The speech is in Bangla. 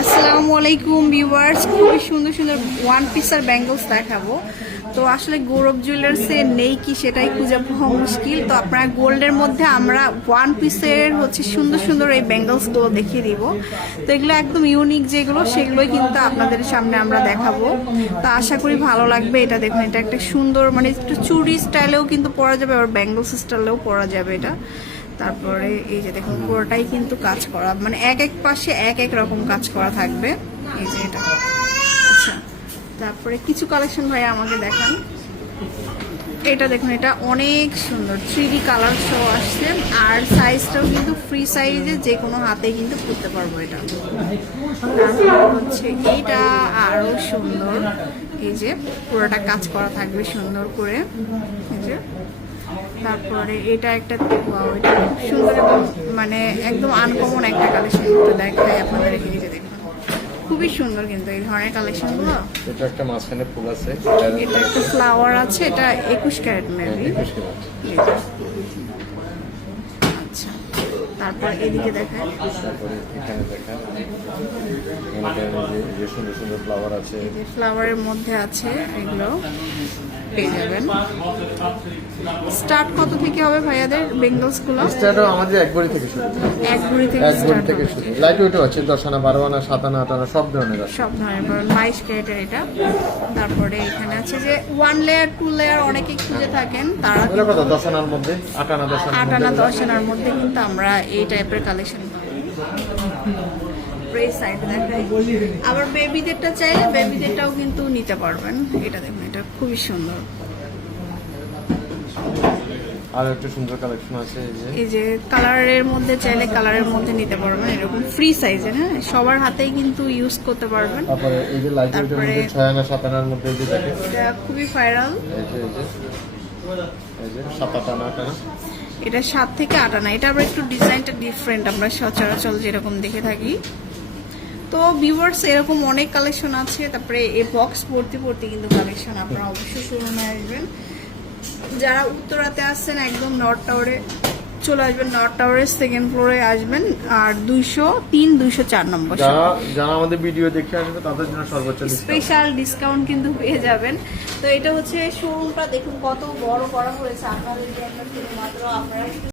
আসসালামু আলাইকুম ভিউয়ার্স, খুবই সুন্দর সুন্দর ওয়ান পিসের ব্যাঙ্গলস দেখাবো। তো আসলে গৌরব জুয়েলার্সে নেই কি সেটাই খুঁজে পাওয়া মুশকিল। তো আপনারা গোল্ডের মধ্যে আমরা ওয়ান পিসের সুন্দর সুন্দর এই ব্যাঙ্গলসগুলো দেখিয়ে দিব। তো এগুলো একদম ইউনিক যেগুলো সেগুলোই কিন্তু আপনাদের সামনে আমরা দেখাবো। তো আশা করি ভালো লাগবে। এটা দেখুন, এটা একটা সুন্দর একটু চুড়ি স্টাইলেও কিন্তু পরা যাবে, আবার ব্যাঙ্গলস স্টাইলেও পরা যাবে এটা। তারপরে এই যে দেখুন, পুরোটাই কিন্তু কাজ করা, এক এক পাশে এক এক রকম কাজ করা থাকবে। এই যে এটা, আচ্ছা। তারপরে কিছু কালেকশন ভাই আমাকে দেখান। এটা দেখুন, এটা অনেক সুন্দর 3D কালার শো আসছে, আর সাইজটাও কিন্তু ফ্রি সাইজে, যে কোনো হাতে কিন্তু পরতে পারবো এটা। তারপরে হচ্ছে এইটা আরো সুন্দর, এই যে পুরোটা কাজ করা থাকবে সুন্দর করে, এই যে। তারপরে এটা একটা এটা খুব সুন্দর এবং একদম আনকমন একটা কালেকশন দেখায় আপনাদের। এই যে দেখুন, খুবই সুন্দর কিন্তু এই ধরনের কালেকশনগুলো। এটা একটা মাঝখানে ফুল আছে, এটা একটা ফ্লাওয়ার আছে, এটা 21 ক্যারেট মেবি। আচ্ছা, তারপর এদিকে দেখায়, তারপরে এখানে দেখায় যে সুন্দর সুন্দর ফ্লাওয়ার আছে, এই যে ফ্লাওয়ারের মধ্যে আছে, এগুলো পেয়ে যাবেন। স্টার্ট কত থেকে হবে ভাইয়াদের বেঙ্গলস গুলো? স্টার্টও আমাদের এক ভরি থেকে শুরু, এক ভরি থেকে শুরু। লাইট ওয়েটও আছে, 10 আনা, 12 আনা, 7 আনা, 8 আনা, সব ধরনের আছে, সব ধরনের। 22 ক্যারেটের এটা। তারপরে এখানে আছে যে 1 লেয়ার 2 লেয়ার অনেকেই খুঁজে থাকেন, তারা কত 10 আনার মধ্যে, 8 আনা, 10 আনা, 8 আনা 10 আনার মধ্যে কিন্তু আমরা এই টাইপের কালেকশন পাবো। সাইড দেখাই, আবার বেবিদেরটা চাইলে বেবিদেরটাও কিন্তু নিতে পারবেন। এটা দেখুন, এটা খুবই সুন্দর। আর একটা সুন্দর কালেকশন আছে, এই যে কালারের মধ্যে চাইলে কালারের মধ্যে নিতে পারবেন, এরকম ফ্রি সাইজের। হ্যাঁ, সবার হাতেই কিন্তু ইউজ করতে পারবেন। তারপরে এই যে লাইট ওয়েটের মধ্যে 6 আনা 7 আনার মধ্যে, এই যে দেখেন, এটা খুবই ভাইরাল। এই যে 7 8 আনা, 8 আনা, এটা 7 থেকে 8 আনা। এটা আবার একটু ডিজাইনটা ডিফারেন্ট, আমরা সচরাচর যেরকম দেখে থাকি। তো ভিউয়ার্স, এরকম অনেক কালেকশন আছে। তারপরে এই বক্স ভর্তি ভর্তি কিন্তু কালেকশন, আপনারা অবশ্যই শোরুমে আসবেন। যারা উত্তরাতে আসছেন একদম নর্থ টাওয়ারে চলে আসবেন, নর্থ টাওয়ারের 2nd ফ্লোরে আসবেন, আর 203 204 নম্বর। যারা আমাদের ভিডিও দেখে আসবে তাদের জন্য সর্বোচ্চ স্পেশাল ডিসকাউন্ট কিন্তু পেয়ে যাবেন। তো এটা হচ্ছে শোরুমটা, দেখুন কত বড় করা হয়েছে আপনাদের জন্য, শুধুমাত্র আপনারা